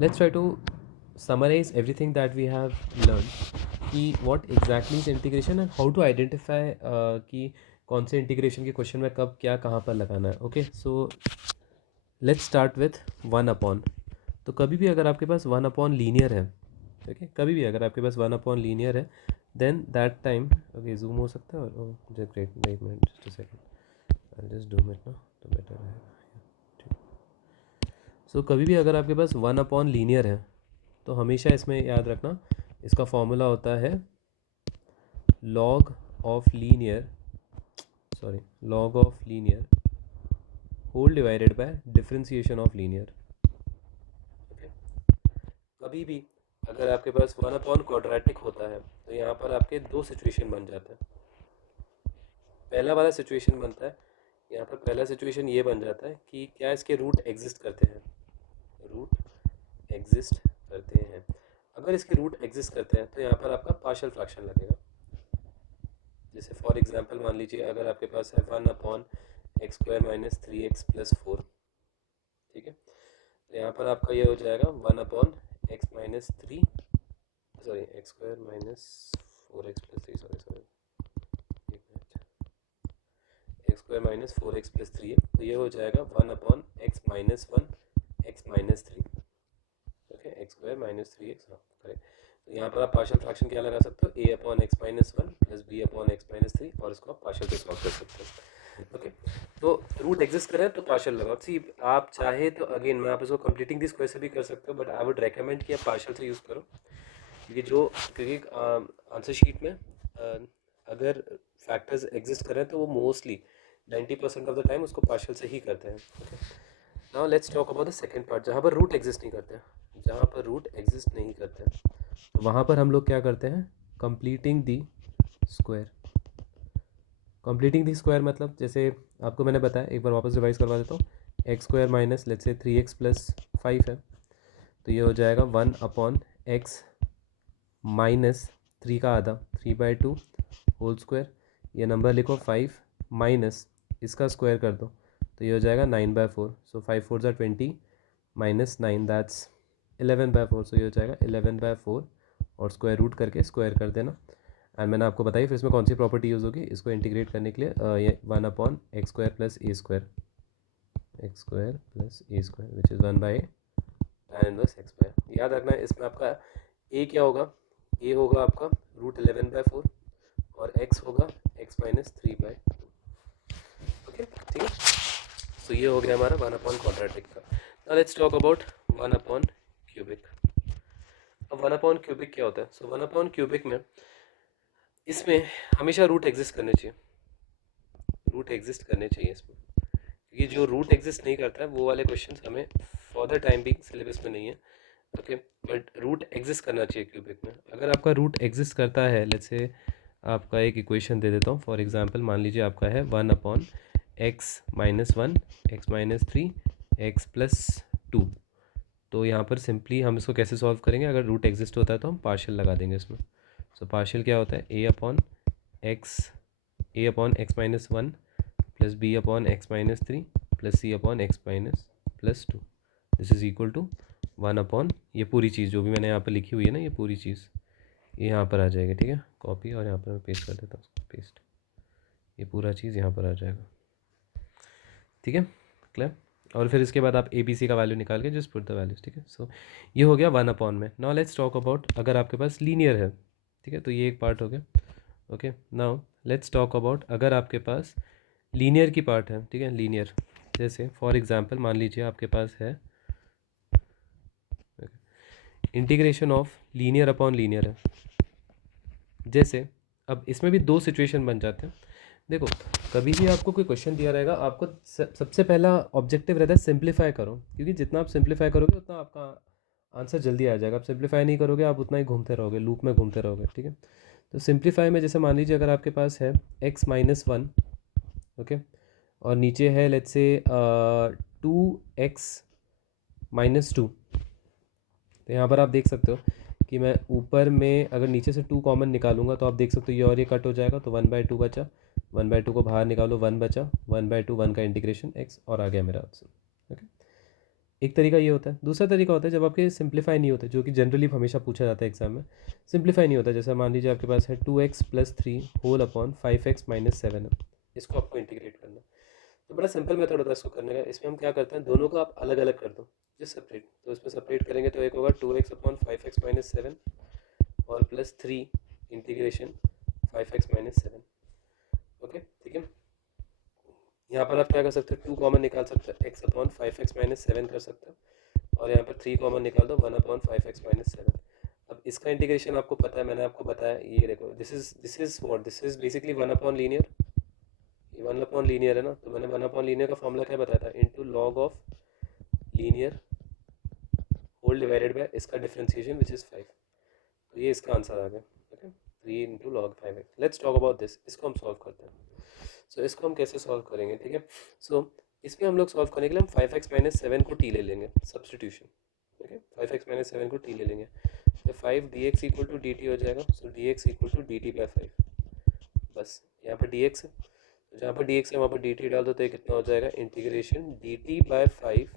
Let's try to summarize everything that we have learned कि what exactly is integration and how to identify कि कौन से integration के question में कब क्या कहाँ पर लगाना है. Okay, so let's start with one upon. तो कभी भी अगर आपके पास वन अपॉन लीनियर है, ठीक है, कभी भी अगर आपके पास वन अपॉन लीनियर है, then that time, okay zoom हो सकता है. जस्ट ग्रेट, एक minute, just a second, I just do it ना, तो बेटर रहेगा. सो कभी भी अगर आपके पास वन अपॉन लीनियर है तो हमेशा इसमें याद रखना इसका फॉर्मूला होता है log of linear, sorry, log of linear whole divided by differentiation of linear. कभी भी अगर आपके पास वन अपॉन क्वाड्रेटिक होता है तो यहाँ पर आपके दो सिचुएशन बन जाते हैं. पहला वाला सिचुएशन बनता है, यहाँ पर पहला सिचुएशन ये बन जाता है कि क्या इसके रूट एग्जिस्ट करते हैं. रूट एग्जिस्ट करते हैं. अगर इसके रूट एग्जिस्ट करते हैं तो यहाँ पर आपका पार्शियल फ्रैक्शन लगेगा. जैसे फॉर एग्जांपल मान लीजिए अगर आपके पास है one upon x square minus three x plus four. ठीक है, तो यहाँ पर आपका ये हो जाएगा one upon x minus three, sorry x square minus four x plus three, sorry एक मिनट, x square minus four x plus three है, तो ये हो जाएगा one upon x minus one x minus three. Okay, x square minus three x, हाँ correct. तो यहाँ पर आप पार्शियल फ्रैक्शन क्या लगा सकते हो, A upon x minus one plus B upon x minus three, और इसको आप पार्शियल पे सॉल्व कर सकते हो. ओके, तो रूट एग्जिस्ट करें तो पार्शियल लगाओ. सी आप चाहे तो अगेन मैं आप इसको कंप्लीटिंग दिस स्क्वायर से भी कर सकते हो, बट आई वुड रेकमेंड कि आप पार्शियल से यूज़ करो, क्योंकि आंसर शीट में अगर फैक्टर्स एग्जिस्ट करें तो वो मोस्टली 90% ऑफ द टाइम उसको पार्शियल से ही करते हैं. Now let's talk about the second part, जहाँ पर रूट एग्जिस्ट नहीं करते. जहाँ पर रूट एग्जिस्ट नहीं करते तो वहाँ पर हम लोग क्या करते हैं, completing the square. Completing the square मतलब जैसे आपको मैंने बताया, एक बार वापस रिवाइज करवा देता हूँ. X square minus let's say three x plus five है, तो ये हो जाएगा one upon x minus three का आधा, three by two whole square. ये नंबर लिखो फाइव माइनस इसका स्क्वायर कर दो तो ये हो जाएगा nine by four. So five four ज़ा twenty minus nine that's 11/4. So ये हो जाएगा 11/4 और स्क्वायर रूट करके स्क्वायर कर देना. एंड मैंने आपको बताई फिर इसमें कौन सी प्रॉपर्टी यूज़ होगी इसको इंटीग्रेट करने के लिए, ये one upon x square plus A square, x square plus A square which is one by tan inverse x square. याद रखना है इसमें आपका ए क्या होगा, ए होगा आपका रूट 11/4 और एक्स होगा x minus three by to. Okay ठीक है, सो ये हो गया हमारा वन अपॉन क्वाड्रेटिक का. Now let's talk about one upon cubic. अब वन अपॉन क्यूबिक क्या होता है, सो वन अपॉन क्यूबिक में इसमें हमेशा रूट एग्जिस्ट करने चाहिए. रूट एग्जिस्ट करने चाहिए इसमें, क्योंकि जो रूट एग्जिस्ट नहीं करता है वो वाले क्वेश्चन हमें for the time being syllabus में नहीं है. ओके, बट रूट एग्जिस्ट करना चाहिए क्यूबिक में. अगर आपका रूट एग्जिस्ट करता है, लेट्स से आपका एक इक्वेशन दे देता हूँ. फॉर एग्जांपल मान लीजिए आपका है one upon x minus one x minus three x plus two. तो यहाँ पर सिंपली हम इसको कैसे सॉल्व करेंगे, अगर रूट एग्जिस्ट होता है तो हम पार्शियल लगा देंगे इसमें. सो पार्शियल क्या होता है, A upon x minus one plus B upon x minus three plus C upon x minus plus two. This is equal to one upon ये पूरी चीज़ जो भी मैंने यहाँ पर लिखी हुई है ना, ये पूरी चीज़ ये यहाँ पर आ जाएगी. ठीक है, कॉपी और यहाँ पर मैं पेस्ट कर देता हूँ उसको, पेस्ट, ये पूरा चीज़ यहाँ पर आ जाएगा. ठीक है, क्लियर. और फिर इसके बाद आप ए बी सी का वैल्यू निकाल के जस्ट पुट द वैल्यूज. ठीक है, सो ये हो गया वन अपॉन में. नाउ लेट्स टॉक अबाउट अगर आपके पास लीनियर है. ठीक है, तो ये एक पार्ट हो गया. Okay, now let's talk about अगर आपके पास लीनियर की पार्ट है. ठीक है, लीनियर जैसे फॉर एग्जांपल मान लीजिए आपके पास है integration of linear upon linear है. जैसे अब इसमें भी दो सिचुएशन बन जाते हैं. देखो, कभी भी आपको कोई क्वेश्चन दिया रहेगा, आपको सबसे पहला ऑब्जेक्टिव रहता है सिंप्लीफाई करो, क्योंकि जितना आप सिंप्लीफाई करोगे उतना आपका आंसर जल्दी आ जाएगा. आप सिंप्लीफाई नहीं करोगे, आप उतना ही घूमते रहोगे, लूप में घूमते रहोगे. ठीक है, तो सिंप्लीफाई में जैसे मान लीजिए अगर आपके पास है एक्स माइनस वन, ओके, और नीचे है let's say to x minus two. तो यहाँ पर आप देख सकते हो कि मैं ऊपर में अगर नीचे से टू कॉमन निकालूंगा तो आप देख सकते हो ये और ये कट हो जाएगा, तो वन बाई टू बचा, वन बाई टू को बाहर निकालो, वन बचा, वन बाई टू वन का इंटीग्रेशन एक्स और आ गया मेरा आंसर. ओके, एक तरीका ये होता है। दूसरा तरीका होता है जब आपके सिंप्लीफाई नहीं होते, जो कि जनरली हमेशा पूछा जाता है एग्जाम में। सिंप्लीफाई नहीं होता, जैसे मान लीजिए आपके पास है 2x+3 होल अपॉन 5x-7 है, इसको आपको इंटीग्रेट करना है। तो बड़ा सिंपल मेथड होता है इसको करने का। इसमें हम क्या करते हैं, दोनों को आप अलग अलग कर दो, जस्ट सेपरेट। तो इसमें सेपरेट करेंगे तो एक होगा 2x/5x-7 और +3 इंटीग्रेशन 5x-7। ओके, ठीक है। यहाँ पर आप क्या कर सकते हो, 2 कॉमन निकाल सकते हो, x/5x-7 कर सकते हो, और यहाँ पर 3 कॉमन निकाल दो, 1/5x-7। अब इसका इंटीग्रेशन आपको पता है, मैंने आपको बताया, ये देखो, दिस इज बेसिकली 1/लीनियर, ये 1/लीनियर है ना। तो मैंने 1/लीनियर का फॉर्मूला क्या बताया था, into log of linear whole divided by इसका डिफरेंशिएशन विच इज़ 5। तो ये इसका आंसर आ गया। Okay, 3 into log 5x। Let's talk about this, इसको हम सॉल्व करते हैं। सो इसको हम कैसे सॉल्व करेंगे, ठीक है। सो इसमें हम लोग सॉल्व करने के लिए हम 5x-7 को t ले लेंगे, सब्सटीट्यूशन। ओके, 5x-7 को t ले लेंगे, तो 5 dx इक्वल टू dt हो जाएगा। So dx equal to dt/5। बस यहाँ पर dx है, तो जहाँ पर dx है वहाँ पर dt डाल दो, तो ये कितना हो जाएगा, इंटीग्रेशन dt/5।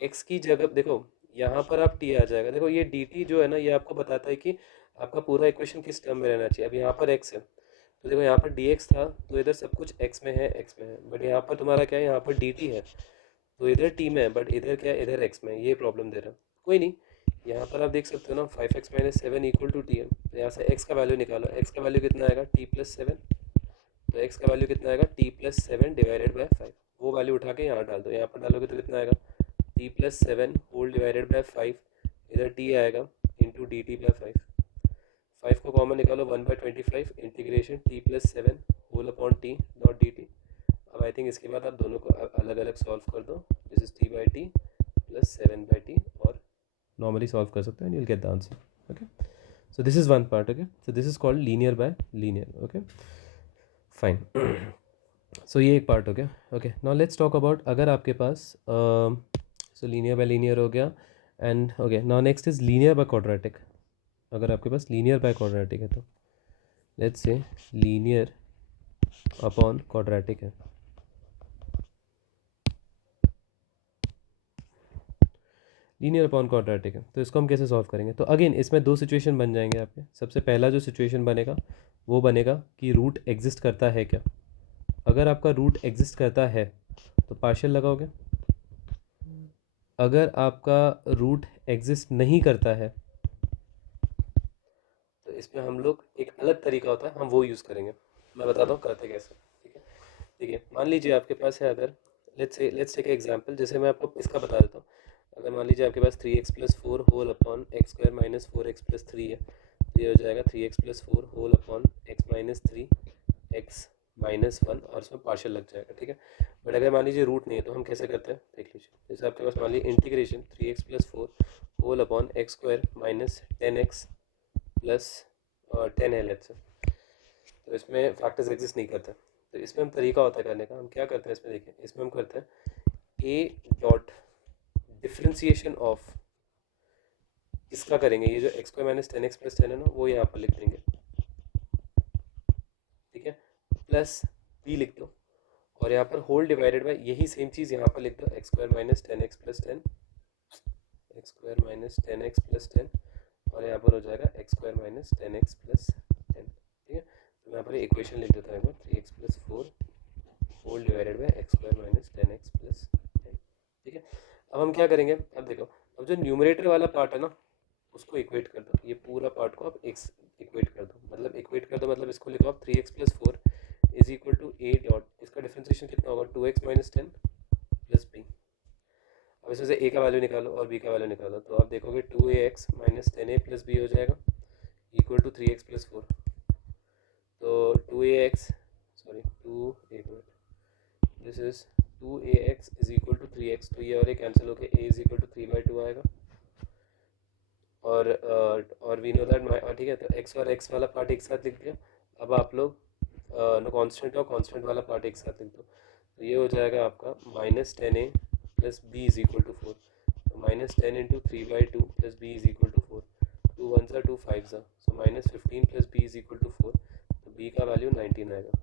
x की जगह देखो, यहाँ पर आप t आ जाएगा। देखो ये dt जो है ना, ये आपको बताता है कि आपका पूरा इक्वेशन किस टर्म में रहना चाहिए। अब यहाँ पर x है, तो देखो यहाँ पर dx था, तो इधर सब कुछ x में है, बट यहाँ पर तुम्हारा क्या है, यहाँ पर dt है, तो इधर t में है, बट इधर क्या है, इधर x में। ये प्रॉब्लम दे रहा है, कोई नहीं। यहाँ पर आप देख सकते हो ना, 5x-7 इक्वल टू t है, तो यहाँ से x का वैल्यू निकालो। x का वैल्यू कितना आएगा, t+7। तो x का वैल्यू कितना आएगा, t+7 डिवाइडेड बाय 5। वो वैल्यू उठा के यहाँ डाल दो, यहाँ पर डालोगे तो कितना आएगा, t+7 होल डिवाइडेड बाय 5। इधर t आएगा इंटू dt/5। 5 को कॉमन निकालो, 1/25 integration t+7 whole upon t dot dt। अब आई थिंक इसके बाद आप दोनों को अलग अलग सॉल्व कर दो। This is t/t plus 7/t, और नॉर्मली सॉल्व कर सकते हैं, you will get the answer. Okay, so this is one part. Okay, so this is called linear by linear. Okay, fine. So ये एक पार्ट हो गया। Okay, now let's talk about, अगर आपके पास सो लीनियर बाय लीनियर हो गया, and okay, now next is linear by quadratic. अगर आपके पास लीनियर बाय क्वाड्रेटिक है, तो let's say linear upon quadratic है। लीनियर अपॉन क्वाड्रेटिक है, तो इसको हम कैसे सॉल्व करेंगे। तो अगेन इसमें दो सिचुएशन बन जाएंगे आपके। सबसे पहला जो सिचुएशन बनेगा वो बनेगा कि रूट एग्जिस्ट करता है क्या। अगर आपका रूट एग्जिस्ट करता है तो पार्शियल लगाओगे। अगर आपका रूट एग्जिस्ट नहीं करता है तो इसमें हम लोग एक अलग तरीका होता है, हम वो यूज़ करेंगे। मैं बताता हूँ करते कैसे, ठीक है। ठीक है, मान लीजिए आपके पास है, अगर लेट्स टेक एग्जांपल, जैसे मैं आपको इसका बता देता हूँ। अगर मान लीजिए आपके पास 3x+4 whole upon x² minus 4x+3 है, तो ये हो जाएगा 3x+4 whole upon x-3 x-1, और इसमें पार्शियल लग जाएगा, ठीक है। बट अगर मान लीजिए रूट नहीं है, तो हम कैसे करते हैं, देख लीजिए। जैसे आपके पास मान लीजिए integration 3x+4 whole upon x² minus 10x plus 10 है, लेट्स से। तो इसमें फैक्टर्स एग्जिस्ट नहीं करते। तो इसमें हम तरीका होता है करने का, हम क्या करते हैं इसमें, देखिए इसमें हम करते हैं a डॉट डिफ्रेंसिएशन ऑफ, इसका करेंगे, ये जो x² माइनस 10x प्लस 10 है ना, वो यहाँ पर लिख देंगे, ठीक है। प्लस b लिख दो, और यहाँ पर होल डिवाइडेड बाय यही सेम चीज़ यहाँ पर लिख दो, x² minus 10x plus 10, x² minus 10x plus 10, और यहाँ पर हो जाएगा x² माइनस 10x प्लस 10, ठीक है। तो मैं यहाँ पर इक्वेशन लिख देता हूँ, 3x+4 whole divided by x² minus 10x plus 10, ठीक है। अब हम क्या करेंगे, अब देखो, अब जो न्यूमरेटर वाला पार्ट है ना, उसको इक्वेट कर दो। ये पूरा पार्ट को आप x इक्वेट कर दो, मतलब इक्वेट कर दो, मतलब इसको लिखो आप 3x+4 is equal to a dot, इसका डिफरेंशिएशन कितना होगा, 2x माइनस 10 प्लस b। अब इसमें से a का वैल्यू निकालो और b का वैल्यू निकालो, तो आप देखोगे 2ax minus 10a plus b हो जाएगा इक्वल टू 3x+4। तो 2ax सॉरी 2 एक मिनट, this is 2ax is equal to 3x, तो ये और ये कैंसिल होकर a इज इक्वल टू 3/2 आएगा। और वी नो दैट, ठीक है। तो x और x वाला पार्ट एक साथ लिख दिया। अब आप लोग कांस्टेंट और कांस्टेंट वाला पार्ट एक साथ लिख दो, तो ये हो जाएगा आपका -10a plus b is equal to 4। तो -10 into 3/2 plus b is equal to 4, 2 1 सा 2 5 सा, so -15 plus b is equal to 4। तो b का वैल्यू 19 आएगा।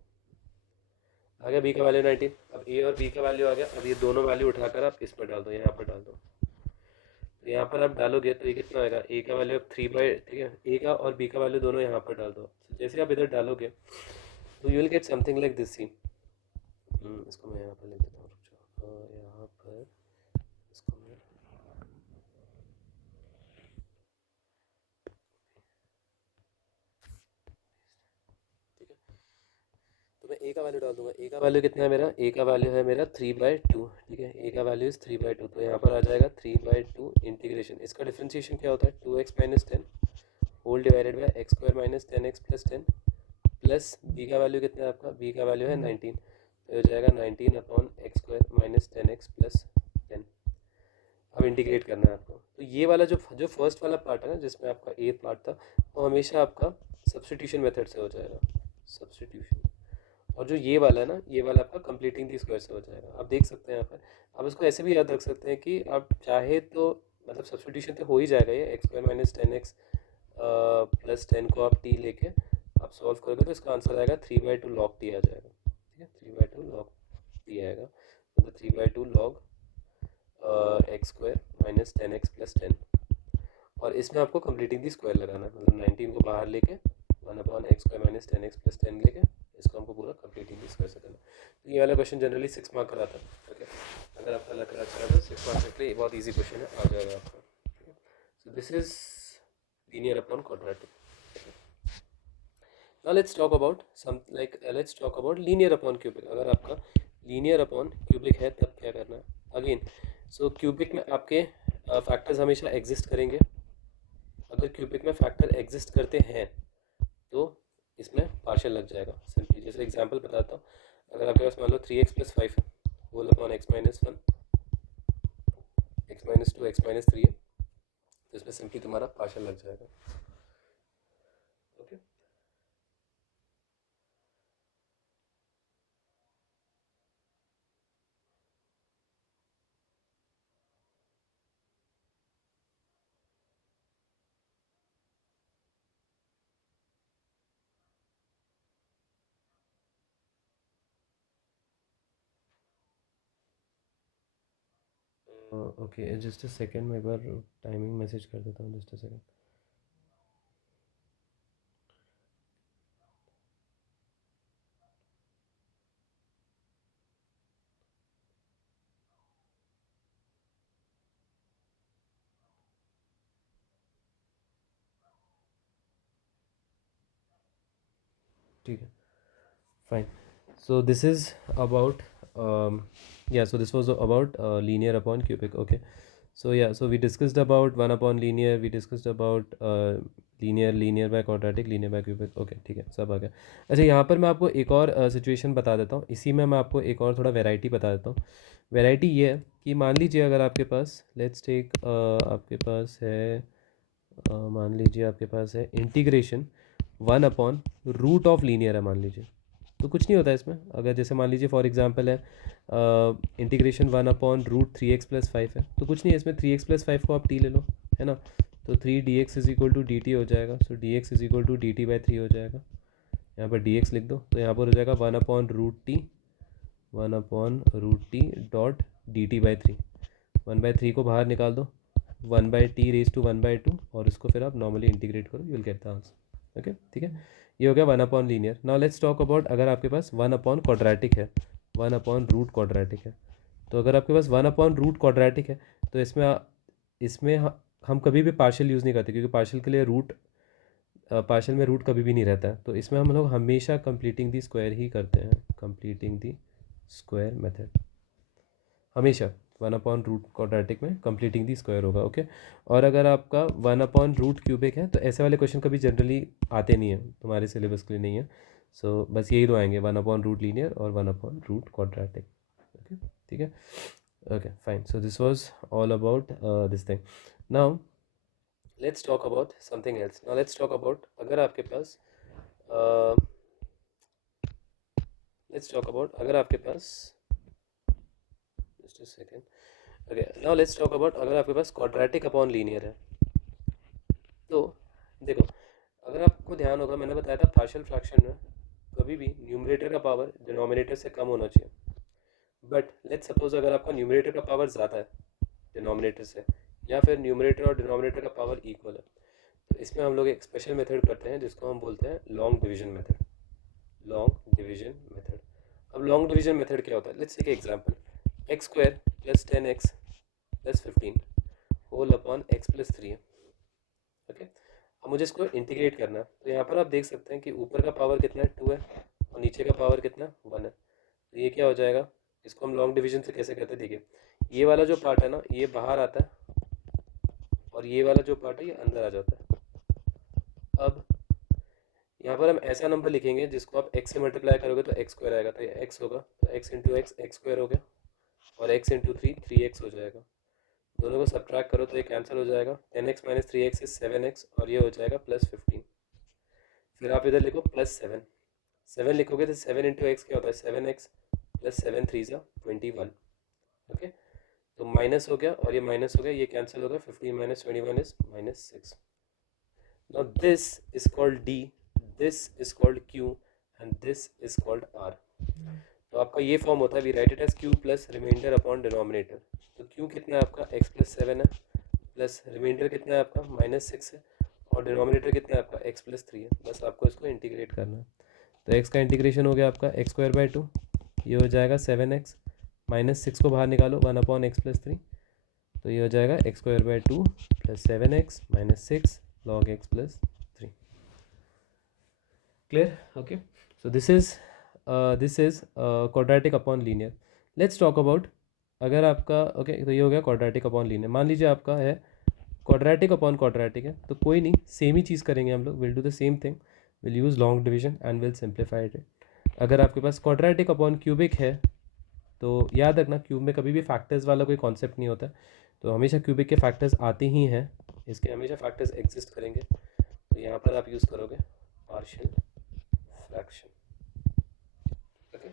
आ गया b का वैल्यू 19। अब a और b का वैल्यू आ गया। अब ये दोनों वैल्यू उठाकर आप इस पर डाल दो, यहाँ पर डाल दो, तो यहाँ पर आप डालोगे तो ये कितना आएगा, ए का वैल्यू 3/, ठीक है, ए का और बी का वैल्यू दोनों यहाँ पर डाल दो। तो जैसे आप इधर डालोगे तो you will get something like this see. इसको मैं यहाँ पर लिख देता हूँ, रुक जाओ, यहाँ पर इसको मैं, ठीक है, तो मैं ए का वैल्यू डाल दूंगा। ए का वैल्यू कितना है मेरा, ए का वैल्यू है मेरा 3/2, ठीक है, ए का वैल्यू इज 3/2, तो यहाँ पर आ जाएगा 3/2 इंटीग्रेशन, इसका डिफ्रेंशिएशन क्या होता है 2x minus 10 whole divided by x square minus 10x plus 10 plus b का वैल्यू कितना है आपका, बी का वैल्यू है 19, तो हो जाएगा 19/x² माइनस 10x प्लस 10। अब इंटीग्रेट करना है आपको, तो ये वाला जो जो फर्स्ट वाला पार्ट है ना, जिसमें आपका ए पार्ट था, वो हमेशा आपका सब्स्टिट्यूशन मेथड से हो जाएगा, सब्स्टिट्यूशन। और जो ये वाला है ना, ये वाला आपका कंप्लीटिंग दी स्क्वायर से हो जाएगा। आप देख सकते हैं यहाँ पर, आप इसको ऐसे भी याद रख सकते हैं कि आप चाहे तो मतलब सब्स्टिट्यूशन तो हो ही जाएगा, ये x square minus 10x plus 10 को आप टी लेके आप सॉल्व करोगे तो इसका आंसर आएगा 3/2 लॉग टी आ जाएगा, ठीक है, 3/2 लॉग टी आएगा, मतलब 3/2 log x square minus 10x plus 10। और इसमें आपको कंप्लीटिंग दी स्क्वायर लगाना है, मतलब 19 को बाहर लेके 1/x² माइनस 10x प्लस 10 लेके इसको हमको पूरा कंप्लीटिंग दी स्क्वायर से करना। तो ये वाला क्वेश्चन जनरली 6 मार्क का आता है, ओके, अगर आपका लग रहा है तो 6 मार्क के लिए बहुत ईजी क्वेश्चन है, आ जाएगा आपका। सो this is linear upon quadratic. Now let's talk about let's talk about linear upon cubic। अगर आपका linear upon cubic है तब क्या करना है अगेन। सो क्यूबिक में आपके फैक्टर्स हमेशा एग्जिस्ट करेंगे। अगर क्यूबिक में फैक्टर एग्जिस्ट करते हैं तो इसमें पार्शियल लग जाएगा। सिंपली जैसे एग्जांपल बताता हूँ, अगर आपके पास मान लो 3x प्लस 5 है whole upon x minus 1, x minus 2, x minus 3 है, तो इसमें सिंपली तुम्हारा पार्शियल लग जाएगा, okay. Okay just a second, मैं एक बार टाइमिंग मैसेज कर देता हूँ, जस्ट अ सेकेंड। ठीक है, fine. So this is about yeah, so this was about linear upon cubic, okay. So yeah, so we discussed about 1 upon linear, we discussed about linear by quadratic, linear by cubic, okay, ठीक है, सब आ गया। अच्छा, यहाँ पर मैं आपको एक और सिचुएशन बता देता हूँ, इसी में मैं आपको एक और थोड़ा वैरायटी बता देता हूँ। वैरायटी ये है कि मान लीजिए अगर आपके पास लेट्स टेक आपके पास है मान लीजिए आपके पास है integration 1 upon root of linear है मान लीजिए, तो कुछ नहीं होता है इसमें। अगर जैसे मान लीजिए फॉर एग्जांपल है integration 1 upon root 3x plus 5 है, तो कुछ नहीं है इसमें, 3x प्लस 5 को आप टी ले लो, है ना, तो 3 dx is equal to d t हो जाएगा। So dx is equal to d t by 3 हो जाएगा, यहाँ पर dx लिख दो, तो यहाँ पर हो जाएगा 1/√t dot D t by 3, 1/3 को बाहर निकाल दो, 1/t रेज टू 1/2, और इसको फिर आप नॉर्मली इंटीग्रेट करो, you will get the answer, okay, ठीक है। ये हो गया 1 upon linear. Now let's talk about अगर आपके पास 1 अपॉन क्वाड्रेटिक है, 1 अपॉन रूट क्वाड्रेटिक है, तो अगर आपके पास 1 अपॉन रूट क्वाड्रेटिक है तो इसमें हम कभी भी पार्शियल यूज़ नहीं करते, क्योंकि पार्शियल के लिए रूट पार्शियल में रूट कभी भी नहीं रहता है, तो इसमें हम लोग हमेशा कंप्लीटिंग दी स्क्वायर ही करते हैं, कंप्लीटिंग दी स्क्वायर मेथड हमेशा। 1 अपॉन रूट क्वाड्रेटिक में कंप्लीटिंग दी स्क्वायर होगा, ओके। और अगर आपका 1 अपॉन रूट क्यूबिक है तो ऐसे वाले क्वेश्चन कभी जनरली आते नहीं हैं, तुम्हारे सिलेबस के लिए नहीं है। सो बस यही दो आएंगे, 1 अपॉन रूट लीनियर और 1 अपॉन रूट क्वाड्रेटिक, ओके, ठीक है, okay fine. So this was all about this thing. Now let's talk about something else. Now let's talk about अगर आपके पास लेट्स टॉक अबाउट अगर आपके पास just a second, okay. Now let's talk about अगर आपके पास क्वाड्रेटिक अपॉन लीनियर है, तो देखो, अगर आपको ध्यान होगा मैंने बताया था पार्शियल फ्रैक्शन में कभी भी न्यूमरेटर का पावर डिनोमिनेटर से कम होना चाहिए। बट लेट्स सपोज अगर आपका न्यूमरेटर का पावर ज़्यादा है डिनोमिनेटर से, या फिर न्यूमरेटर और डिनोमिनेटर का पावर इक्वल है, तो इसमें हम लोग एक स्पेशल मेथड करते हैं जिसको हम बोलते हैं long division method. Long division method. अब लॉन्ग डिवीजन मेथड क्या होता है, let's take example, x square plus 10x plus 15 whole upon x plus 3 है। ओके, अब मुझे इसको इंटीग्रेट करना है, तो यहाँ पर आप देख सकते हैं कि ऊपर का पावर कितना है 2 है और नीचे का पावर कितना 1 है। तो ये क्या हो जाएगा, इसको हम लॉन्ग डिवीजन से कैसे करते हैं, देखिए ये वाला जो पार्ट है ना ये बाहर आता है और ये वाला जो पार्ट है ये अंदर आ जाता है। अब यहाँ पर हम ऐसा नंबर लिखेंगे जिसको आप x से मल्टीप्लाई करोगे तो x स्क्वायर आएगा, तो ये x होगा, तो x into x x square हो गया और x इंटू 3 3x हो जाएगा। दोनों को सब्ट्रैक्ट करो तो ये कैंसिल हो जाएगा, 10x minus 3x is 7x और ये हो जाएगा प्लस 15। फिर आप इधर लिखो प्लस 7 लिखोगे तो 7 इंटू एक्स क्या होता है 7x प्लस 7 3 ज़ा 21। ओके, तो माइनस हो गया और ये माइनस हो गया, ये कैंसिल हो गया, 15 minus 21 is minus 6। Now this is called D, this is called Q and this is called R। तो आपका ये फॉर्म होता है, we write it as Q plus reminder upon denominator. तो Q कितना है आपका x प्लस 7 है, प्लस रिमाइंडर कितना है आपका माइनस 6 है और डिनोमिनेटर कितना है आपका x प्लस 3 है। बस आपको इसको इंटीग्रेट करना है, तो x का इंटीग्रेशन हो गया आपका x स्क्वायर बाई 2, ये हो जाएगा 7x, माइनस 6 को बाहर निकालो 1 अपॉन एक्स प्लस 3, तो ये हो जाएगा x square by 2 plus 7x minus 6 log x plus 3। Clear? Okay, so this is quadratic upon linear। Let's talk about, अगर आपका ओके तो ये हो गया quadratic upon linear। मान लीजिए आपका है quadratic upon quadratic है, तो कोई नहीं, सेम ही चीज़ करेंगे हम लोग, will do the same thing, will use long division and will simplify it. अगर आपके पास quadratic upon cubic है तो याद रखना क्यूब में कभी भी फैक्टर्स वाला कोई कॉन्सेप्ट नहीं होता, तो हमेशा क्यूबिक के फैक्टर्स आते ही हैं, इसके हमेशा फैक्टर्स एग्जिस्ट करेंगे। तो यहाँ पर आप यूज़ करोगे partial fraction. Okay,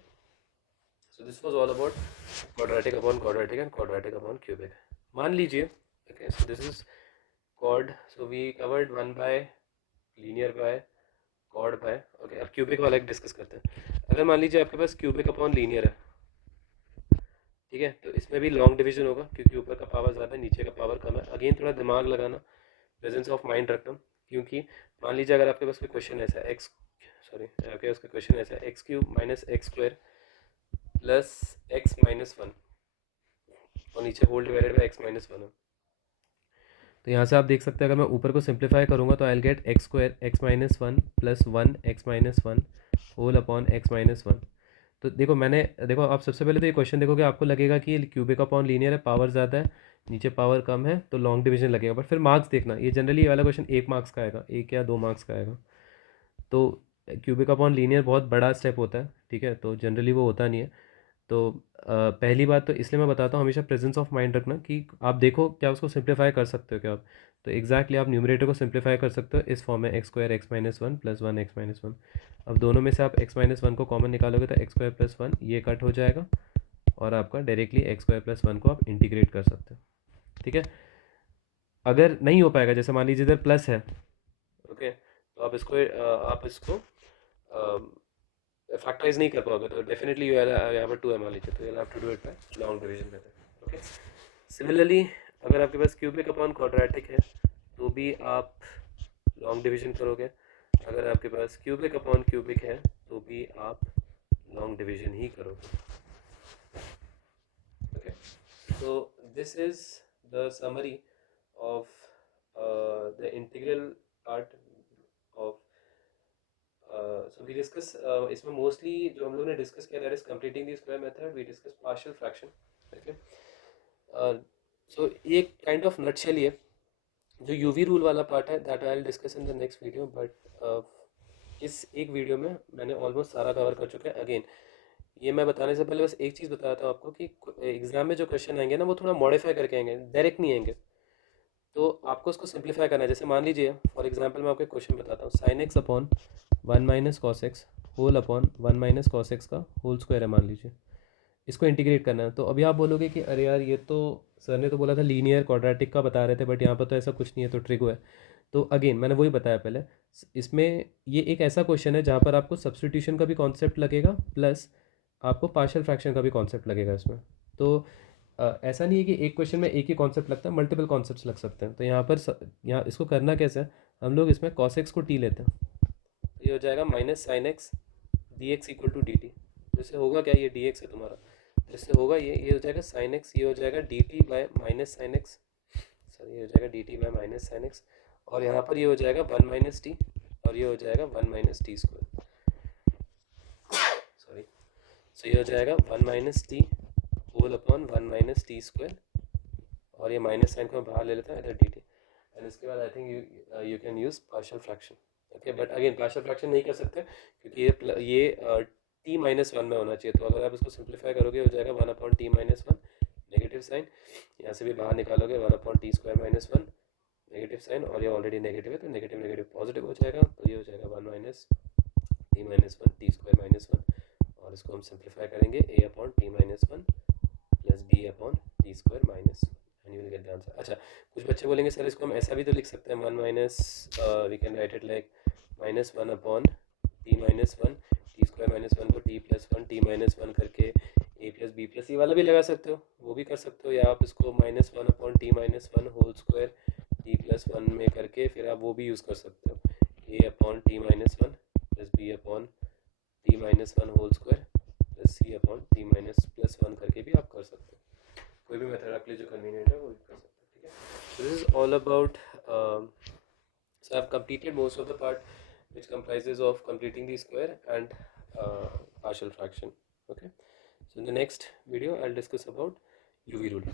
so this was all about quadratic upon quadratic and quadratic upon cubic. मान लीजिए okay, so this is quad, so we covered 1 by linear by quad by. Okay, अब cubic वाला एक discuss करते हैं। अगर मान लीजिए आपके पास क्यूबिक अपॉन लीनियर है, ठीक है, तो इसमें भी लॉन्ग डिवीजन होगा क्योंकि ऊपर का पावर ज़्यादा है नीचे का पावर कम है। अगेन थोड़ा दिमाग लगाना, प्रेजेंस ऑफ माइंड रखना, क्योंकि मान लीजिए अगर आपके पास कोई क्वेश्चन ऐसा है आपके पास कोई क्वेश्चन ऐसा है x cube minus x square plus x minus 1 और नीचे whole divided by x minus 1 है। तो यहाँ से आप देख सकते हैं अगर मैं ऊपर को सिंप्लीफाई करूँगा तो I will get x square x minus 1 plus 1 x minus 1 whole upon x minus 1। तो देखो आप सबसे पहले तो ये क्वेश्चन देखोगे, आपको लगेगा कि क्यूबिक अपॉन लीनियर है, पावर ज़्यादा है नीचे पावर कम है, तो लॉन्ग डिवीजन लगेगा। बट फिर मार्क्स देखना, ये जनरली ये वाला क्वेश्चन 1 मार्क्स का आएगा, 1 या 2 मार्क्स का आएगा। तो क्यूबिक अपॉन लीनियर बहुत बड़ा स्टेप होता है, ठीक है, तो जनरली वो होता नहीं है। तो पहली बात तो इसलिए मैं बताता हूँ हमेशा प्रेजेंस ऑफ माइंड रखना कि आप देखो क्या उसको सिंप्लीफाई कर सकते हो क्या आप। तो एग्जैक्टली आप न्यूमरेटर को सिंप्लीफाई कर सकते हो इस फॉर्म में, x square x minus 1 plus 1 x minus 1। अब दोनों में से आप एक्स माइनस 1 को कॉमन निकालोगे तो एक्स स्क्वायर प्लस 1 ये कट हो जाएगा और आपका डायरेक्टली एक्स स्क्वायर प्लस 1 को आप इंटीग्रेट कर सकते हो, ठीक है। अगर नहीं हो पाएगा, जैसे मान लीजिए इधर प्लस है, ओके, तो आप इसको फैक्टराइज नहीं कर पाओगे, तो डेफिनेटली यहाँ पर 2 है मान लीजिए, तो you have to do it by long division method. Okay, similarly अगर आपके पास क्यूबिक अपॉन क्वाड्रेटिक है तो भी आप लॉन्ग डिवीजन करोगे, अगर आपके पास क्यूबिक अपॉन क्यूबिक है तो भी आप लॉन्ग डिवीजन ही करोगे। Okay, so this is the summary of the integral part of so we discuss इसमें mostly जो हम लोग ने डिस्कस किया that is completing the square method, we discuss partial fraction। okay, so ये kind of nutshell ये जो UV rule वाला पार्ट है that I'll discuss in the next video, but इस एक वीडियो में मैंने ऑलमोस्ट सारा कवर कर चुका है। अगेन ये मैं बताने से पहले बस एक चीज़ बताता हूँ आपको कि एग्ज़ाम में जो क्वेश्चन आएंगे ना वो थोड़ा मॉडिफाई करके आएंगे, डायरेक्ट नहीं आएंगे, तो आपको उसको सिंप्लीफाई करना है। जैसे मान लीजिए फॉर एग्जांपल मैं आपको क्वेश्चन बताता हूँ, sine x upon 1 minus cos x whole upon 1 minus cos x का होल स्क्वायर है मान लीजिए, इसको इंटीग्रेट करना है। तो अभी आप बोलोगे कि अरे यार ये तो सर ने तो बोला था लीनियर क्वाड्रेटिक का बता रहे थे, बट यहाँ पर तो ऐसा कुछ नहीं है, तो ट्रिगो है। तो अगेन मैंने वही बताया पहले, इसमें ये एक ऐसा क्वेश्चन है जहाँ पर आपको सब्सटीट्यूशन का भी कॉन्सेप्ट लगेगा प्लस आपको पार्शियल फ्रैक्शन का भी कॉन्सेप्ट लगेगा इसमें। तो ऐसा नहीं है कि एक क्वेश्चन में एक ही कॉन्सेप्ट लगता है, मल्टीपल कॉन्सेप्ट्स लग सकते हैं। तो यहाँ पर यहाँ इसको करना कैसे है, हम लोग इसमें cos x को t लेते हैं, तो ये हो जाएगा minus sine x d x equal to d t. जैसे होगा क्या, ये डी एक्स है तुम्हारा, जैसे होगा ये हो जाएगा साइन एक्स, ये हो जाएगा D T bye minus sine x, sorry ये हो जाएगा D T bye minus sine x, और यहाँ पर ये हो जाएगा वन माइनस टी, और ये हो जाएगा one minus T square, sorry. So ये हो जाएगा one minus T whole upon one minus T square, और ये माइनस साइन को मैं बाहर ले लेता हूँ इधर डी टी, एंड इसके बाद I think you can use partial fraction. Okay, but again partial fraction नहीं कर सकते क्योंकि ये टी माइनस वन में होना चाहिए। तो अगर आप इसको सिंप्लीफाई करोगे हो जाएगा one upon T minus one, negative sine, यहाँ से भी बाहर निकालोगे one upon T square minus one, negative sine, और ये ऑलरेडी नेगेटिव है तो नेगेटिव नेगेटिव पॉजिटिव हो जाएगा, तो ये हो जाएगा one minus T minus one T square minus one, और इसको हम सिंप्लीफाई करेंगे A upon T minus one plus B upon T square minus and you will get the answer. अच्छा, कुछ बच्चे बोलेंगे सर इसको हम ऐसा भी तो लिख सकते हैं, one minus we can write it like minus one upon T minus one T square minus one को T plus one T minus one करके A plus B plus C वाला भी लगा सकते हो, वो भी कर सकते हो, या आप इसको minus one upon T minus one whole square t plus one में करके फिर आप वो भी यूज़ कर सकते हो, A upon T minus one plus B upon T minus one whole square plus C upon T minus plus one करके भी आप कर सकते हो। कोई भी मेथड आपके लिए जो कन्वीनियंट है वो भी कर सकते हैं, ठीक है। This is all about, so I've completed most of the part which comprises of completing the square and partial fraction. Okay, so in the next video I'll discuss about UV rule.